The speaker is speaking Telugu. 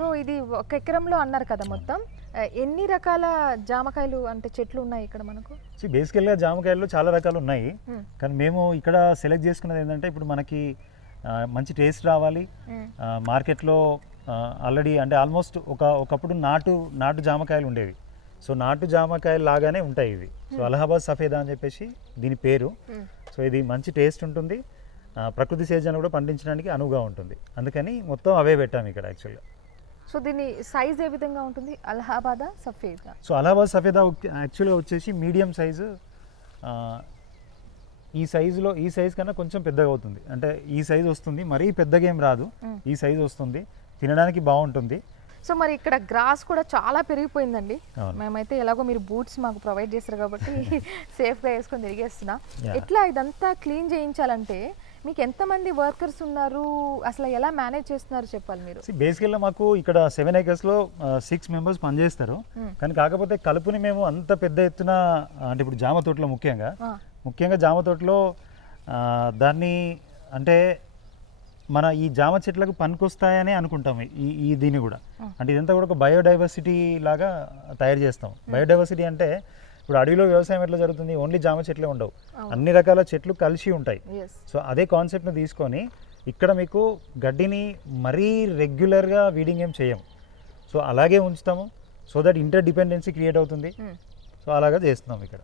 సో ఇది ఒక ఎకరంలో అన్నారు కదా మొత్తం. ఎన్ని రకాల జామకాయలు అంటే చెట్లు ఉన్నాయి ఇక్కడ మనకు? సో బేసికల్గా జామకాయలు చాలా రకాలు ఉన్నాయి. మ్మ్. కానీ మేము ఇక్కడ సెలెక్ట్ చేసుకున్నది ఏంటంటే ఇప్పుడు మనకి మంచి టేస్ట్ రావాలి. ఆ, మార్కెట్లో ఆల్రెడీ అంటే ఆల్మోస్ట్ ఒక ఒకప్పుడు నాటు నాటు జామకాయలు ఉండేవి. సో నాటు జామకాయలు లాగానే ఉంటాయి ఇవి. సో అలహాబాద్ సఫేదా అని చెప్పేసి దీని పేరు. సో ఇది మంచి టేస్ట్ ఉంటుంది. ప్రకృతి సేద్యాన్ని కూడా పండించడానికి అనువుగా ఉంటుంది. అందుకని మొత్తం అవే పెట్టాము ఇక్కడ యాక్చువల్గా సో దీని సైజ్ ఏ విధంగా ఉంటుంది? అలహాబాదా సఫేదా? సో అలహాబాద్ సఫేదా యాక్చువల్గా వచ్చేసి మీడియం సైజు ఈ సైజులో ఈ సైజ్ కన్నా కొంచెం పెద్దగా అవుతుంది. అంటే ఈ సైజ్ వస్తుంది మరీ పెద్దగా ఏం రాదు. ఈ సైజ్ వస్తుంది తినడానికి బాగుంటుంది. సో మరి ఇక్కడ గ్రాస్ కూడా చాలా పెరిగిపోయిందండి. మేమైతే ఎలాగో మీరు బూట్స్ మాకు ప్రొవైడ్ చేస్తారు కాబట్టి సేఫ్గా వేసుకొని తిరిగేస్తున్నా. ఎట్లా ఇదంతా క్లీన్ చేయించాలంటే మీకు ఎంతమంది వర్కర్స్ ఉన్నారు? అసలు ఎలా మేనేజ్ చేస్తున్నారు చెప్పాలి మీరు? బేసికల్గా మాకు ఇక్కడ సెవెన్ ఏకర్స్లో సిక్స్ మెంబర్స్ పనిచేస్తారు. మ్మ్. కానీ కాకపోతే కలుపుని మేము అంత పెద్ద ఎత్తున అంటే ఇప్పుడు జామ తోటలో ముఖ్యంగా ముఖ్యంగా జామ తోటలో దాన్ని అంటే మన ఈ జామ చెట్లకు పనికొస్తాయని అనుకుంటాం ఈ ఈ దీన్ని కూడా. అంటే ఇదంతా కూడా ఒక బయోడైవర్సిటీ లాగా తయారు చేస్తాం. బయోడైవర్సిటీ అంటే ఇప్పుడు అడవిలో వ్యవసాయం ఎట్లా జరుగుతుంది? ఓన్లీ జామ చెట్లే ఉండవు. అన్ని రకాల చెట్లు కలిసి ఉంటాయి. సో అదే కాన్సెప్ట్ని తీసుకొని ఇక్కడ మీకు గడ్డిని మరీ రెగ్యులర్గా వీడింగ్ ఏం చేయం. సో అలాగే ఉంచుతాము. So that interdependency create అవుతుంది. మ్మ్. సో అలాగా చేస్తున్నాం ఇక్కడ.